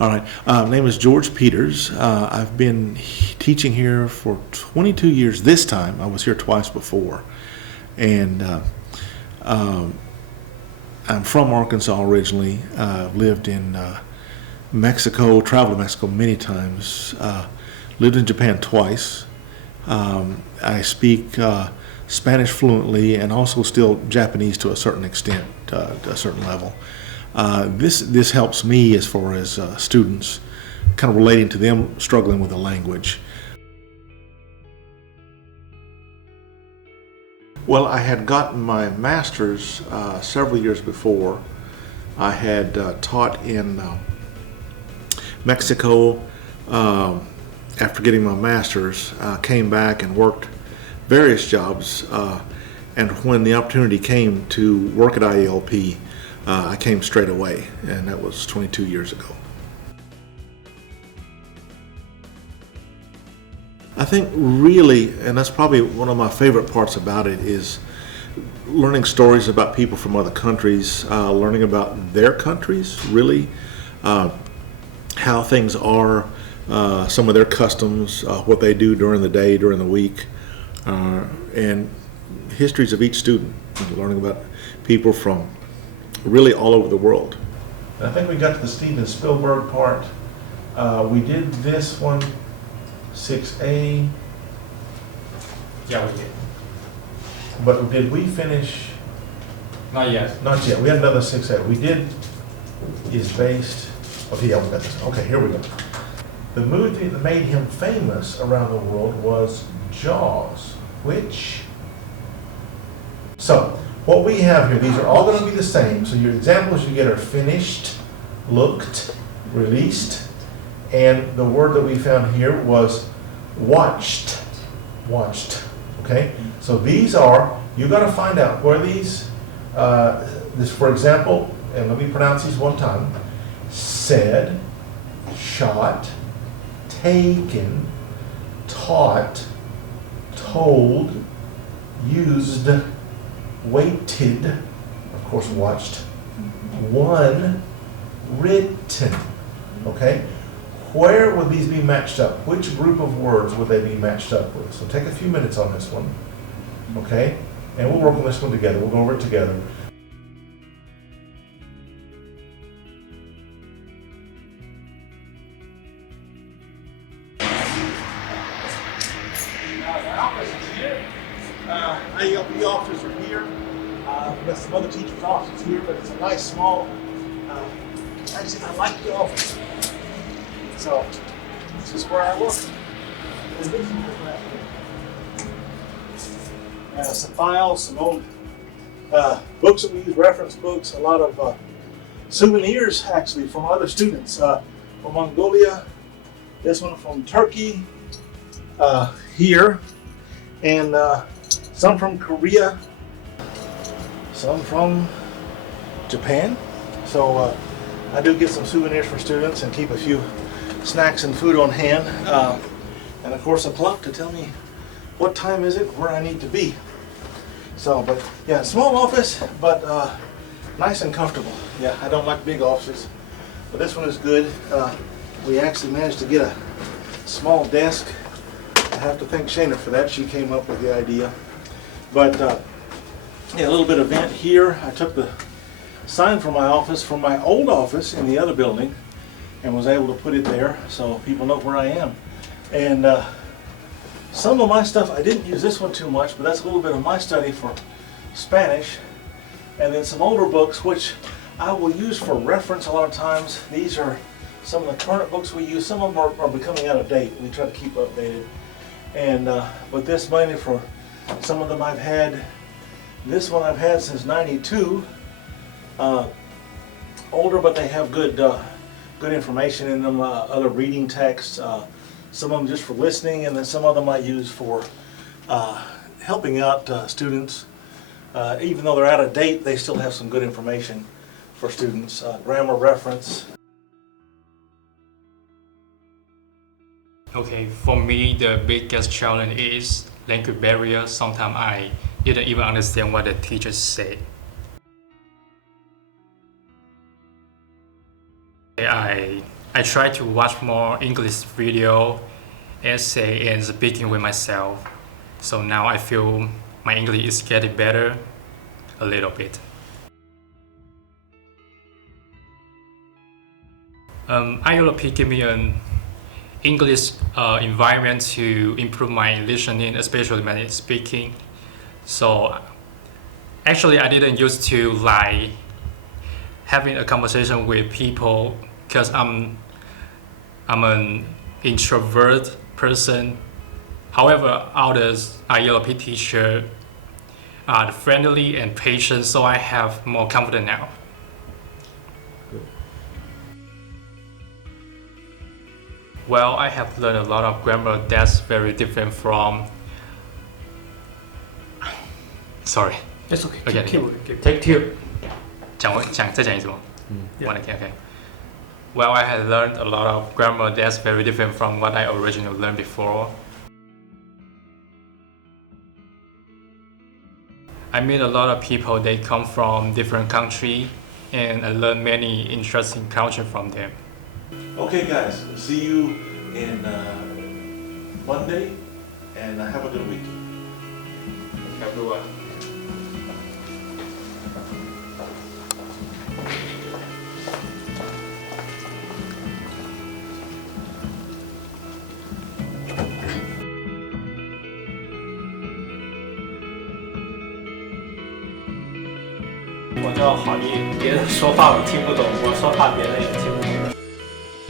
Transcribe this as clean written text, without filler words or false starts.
All right. My name is George Peters. I've been teaching here for 22 years this time. I was here twice before. And I'm from Arkansas originally. Lived in Mexico, traveled to Mexico many times. Lived in Japan twice. I speak Spanish fluently and also still Japanese to a certain extent, to a certain level. This helps me as far as students, kind of relating to them struggling with the language. Well, I had gotten my master's several years before. I had taught in Mexico after getting my master's, came back and worked various jobs, and when the opportunity came to work at ielp, I came straight away, and that was 22 years ago. I think really, and that's probably one of my favorite parts about it, is learning stories about people from other countries, learning about their countries, really, how things are, some of their customs, what they do during the day, during the week, and histories of each student, learning about people from really all over the world. I think we got to the Steven Spielberg part. We did this one, 6A. Yeah, we did. But did we finish? Not yet. Not yet. We had another 6A. We did is based. Okay, yeah, we got this. Okay, here we go. The movie that made him famous around the world was Jaws, which. So, what we have here, these are all going to be the same. So your examples you get are finished, looked, released, and the word that we found here was watched. Watched. Okay? So these are, you got to find out where these, this for example, and let me pronounce these one time, said, shot, taken, taught, told, used, waited, of course watched, won, written. Okay? Where would these be matched up? Which group of words would they be matched up with? So take a few minutes on this one. Okay? And we'll work on this one together. We'll go over it together. ielp offices are here. We've got some other teachers' offices here, but it's a nice small, actually I like the office. So this is where I work. And this is where I work. Some files, some old books that we use, reference books, a lot of souvenirs actually from other students from Mongolia, this one from Turkey, here, and some from Korea, some from Japan. So I do get some souvenirs for students and keep a few snacks and food on hand. And of course a clock to tell me what time is it, where I need to be. So, but yeah, small office, but nice and comfortable. Yeah, I don't like big offices, but this one is good. We actually managed to get a small desk. I have to thank Shana for that. She came up with the idea. But yeah, a little bit of vent here. I took the sign from my office, from my old office in the other building, and was able to put it there so people know where I am. And some of my stuff, I didn't use this one too much, but that's a little bit of my study for Spanish. And then some older books, which I will use for reference a lot of times. These are some of the current books we use. Some of them are becoming out of date. We try to keep updated. And but this mainly for some of them I've had. This one I've had since '92. Older, but they have good good information in them. Other reading texts. Some of them just for listening, and then some of them I use for helping out students. Even though they're out of date, they still have some good information for students. Grammar reference. Okay, for me, the biggest challenge is language barrier. Sometimes I didn't even understand what the teacher said. I I try to watch more English video, essay, and speaking with myself. So now I feel my English is getting better a little bit. ielp gave me an English environment to improve my listening, especially my speaking. So actually I didn't used to like having a conversation with people because I'm an introvert person. However, others ielp teacher are friendly and patient, so I have more confidence now. Well, I have learned a lot of grammar that's very different from. Sorry. It's okay. Okay. Take two. 再讲一次吗？One again. Okay. Well, I had learned a lot of grammar that's very different from what I originally learned before. I meet a lot of people. They come from different countries, and I learn many interesting culture from them. Okay, guys, see you in Monday, and have a good week. Everyone. 我叫郝毅，别人说话我听不懂，我说话别人也听不懂。